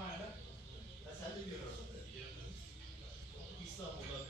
Nerede? Ha, sen de görüyorsun. İstanbul'da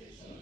Krishna.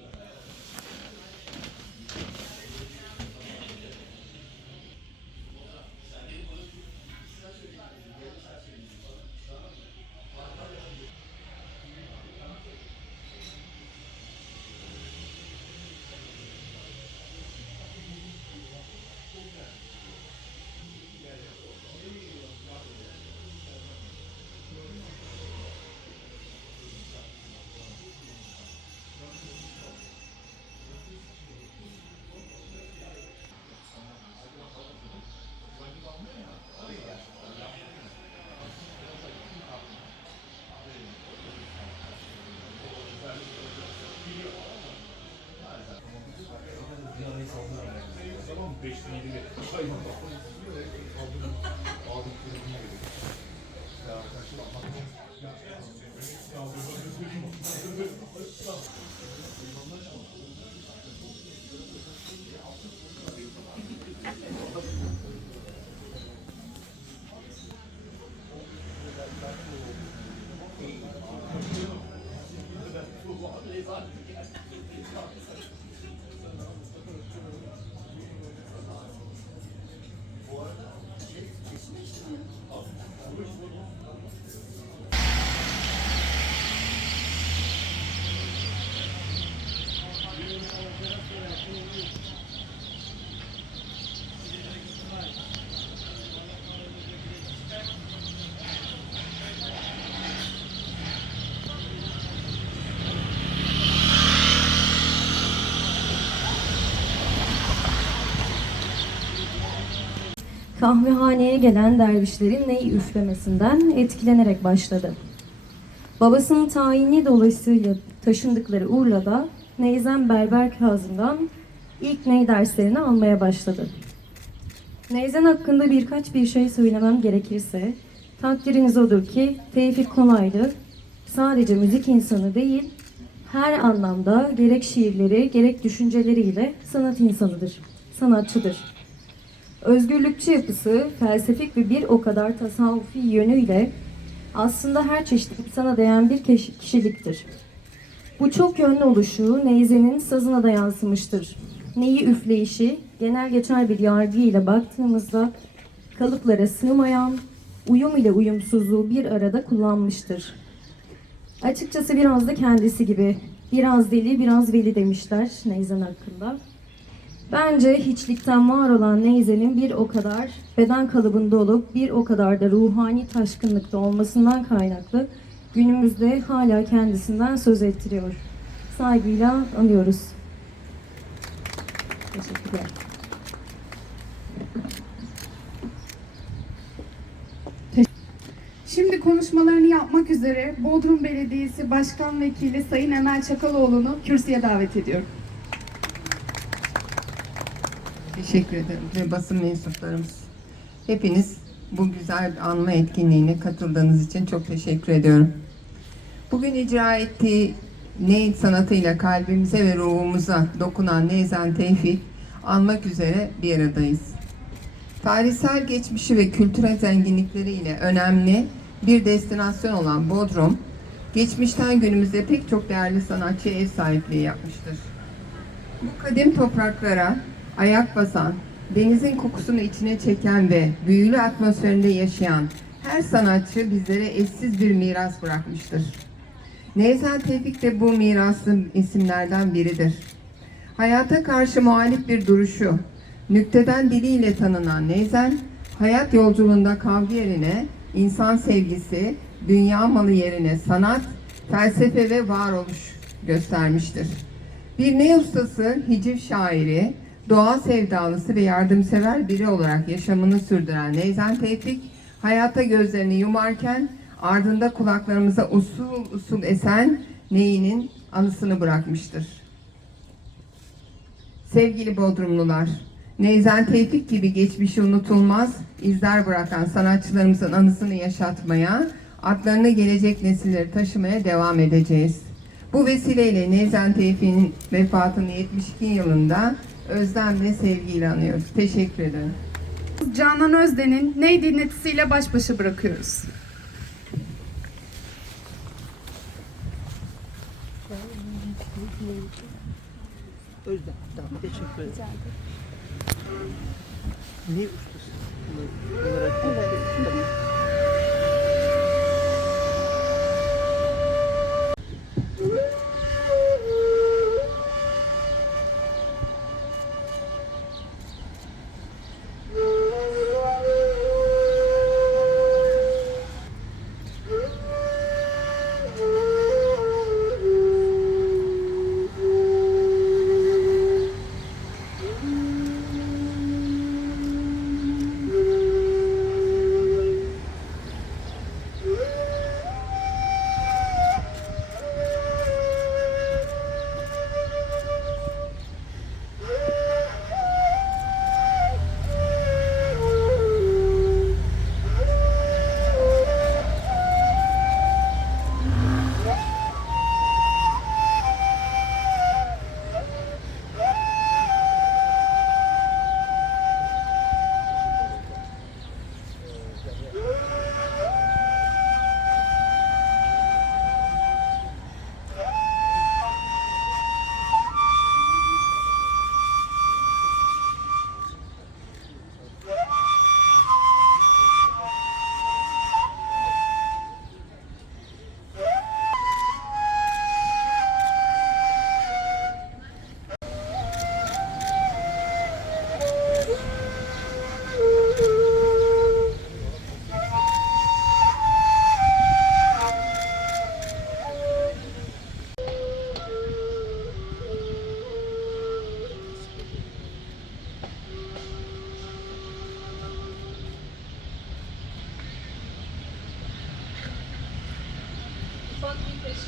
5'ten 7 Hayvan bakın. Aldım. Aldım. Ya arkadaşlar. Ya. Ya. Ya. Ya. Ya. Ya. Kahvehaneye gelen dervişlerin ney üflemesinden etkilenerek başladı. Babasının tayini dolayısıyla taşındıkları Urla'da Neyzen Berber Kazım'dan ilk ney derslerini almaya başladı. Neyzen hakkında birkaç bir şey söylemem gerekirse, takdiriniz odur ki Tevfik Kolaylı sadece müzik insanı değil, her anlamda gerek şiirleri gerek düşünceleriyle sanat insanıdır, sanatçıdır. Özgürlükçü yapısı, felsefik ve bir o kadar tasavvufi yönüyle aslında her çeşit insana değen bir kişiliktir. Bu çok yönlü oluşu Neyzen'in sazına da yansımıştır. Neyi üfleyişi, genel geçer bir yargı ile baktığımızda kalıplara sığmayan, uyum ile uyumsuzluğu bir arada kullanmıştır. Açıkçası biraz da kendisi gibi, biraz deli, biraz veli demişler Neyzen hakkında. Bence hiçlikten var olan Neyzen'in bir o kadar beden kalıbında olup bir o kadar da ruhani taşkınlıkta olmasından kaynaklı günümüzde hala kendisinden söz ettiriyor. Saygıyla anıyoruz. Teşekkürler. Şimdi konuşmalarını yapmak üzere Bodrum Belediyesi Başkan Vekili Sayın Emel Çakaloğlu'nu kürsüye davet ediyorum. Teşekkür ederim ve basın mensuplarımız. Hepiniz bu güzel anma etkinliğine katıldığınız için çok teşekkür ediyorum. Bugün icra ettiği ney sanatıyla kalbimize ve ruhumuza dokunan Neyzen Tevfik anmak üzere bir aradayız. Tarihsel geçmişi ve kültürel zenginlikleriyle önemli bir destinasyon olan Bodrum, geçmişten günümüzde pek çok değerli sanatçıya ev sahipliği yapmıştır. Bu kadim topraklara ayak basan, denizin kokusunu içine çeken ve büyülü atmosferinde yaşayan her sanatçı bizlere eşsiz bir miras bırakmıştır. Nevzat Tevfik de bu miraslı isimlerden biridir. Hayata karşı muhalif bir duruşu, nükteden diliyle tanınan Nezel, hayat yolculuğunda kavga yerine insan sevgisi, dünya malı yerine sanat, felsefe ve varoluş göstermiştir. Bir ney ustası, hiciv şairi, doğa sevdalısı ve yardımsever biri olarak yaşamını sürdüren Neyzen Tevfik, hayata gözlerini yumarken ardında kulaklarımıza usul usul esen neyinin anısını bırakmıştır. Sevgili Bodrumlular, Neyzen Tevfik gibi geçmişi unutulmaz izler bırakan sanatçılarımızın anısını yaşatmaya, adlarını gelecek nesillere taşımaya devam edeceğiz. Bu vesileyle Neyzen Tevfik'in vefatının 72 yılında özlem ve sevgiyle anıyoruz. Teşekkür ederim. Canan Özden'in Ney dinletisiyle baş başa bırakıyoruz. Özlem. Tamam teşekkür ederim. Ne ustası?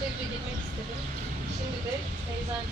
Peşrevle girmek istedim. Şimdi de teyzem